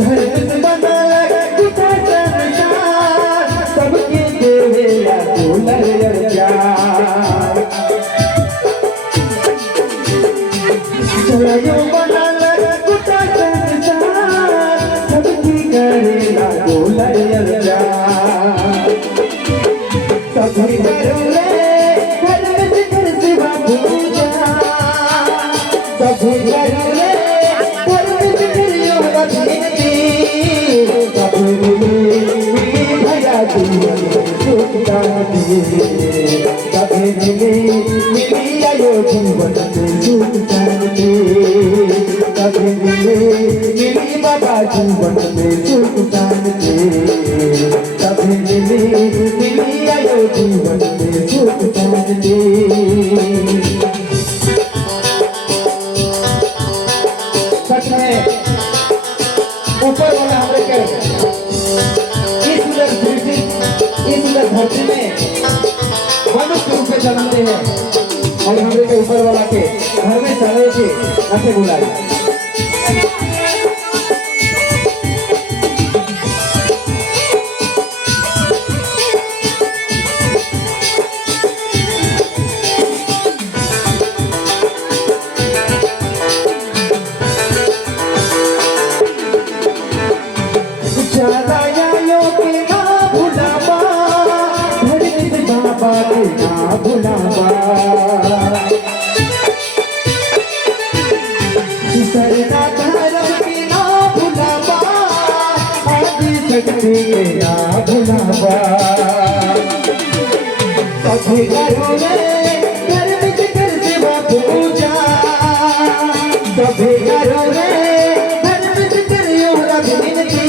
धर्म बना गुटा संसार सबके देवेला दुलर प्यार चलो बना गुटा संसार सबकी करेला दुलर प्यार सभी करो रे धर्म जिकर सिवा पूजा सभी करो रे धर्म जिकर योगा भक्ति सभी मिली भया जीवन सुख शांति सभी मिली आयो जीवन सुख शांति सभी मिली बाबा जीवन में सुख शांति सभी मिली आयो जीवन में सुख शांति सच में ऊपर वाला हमारे इस सुंदर धरती में मनुष्य रूप में जन्मते हैं और हमारे के ऊपर वाला के घर में चले थे ऐसे बुलाए भुलावा सरना धर्म की ना भुलावा आदि शक्ति के ना भुलावा सभी करो रे धर्म जिकर सिवा पूजा सभी करो रे धर्म जिकर योगा विनती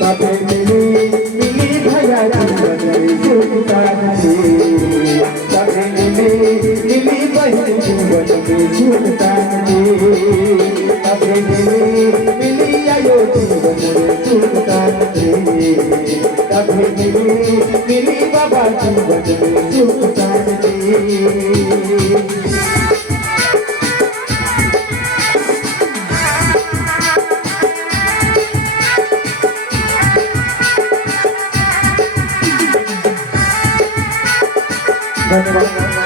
सभी मिली भया जीवन सुख शांति मिली बहन जीवन में सुख शांति सभी मिली आयो जीवन में सुख शांति सभी मिली बाबा जीवन में सुख शांति धन्यवाद।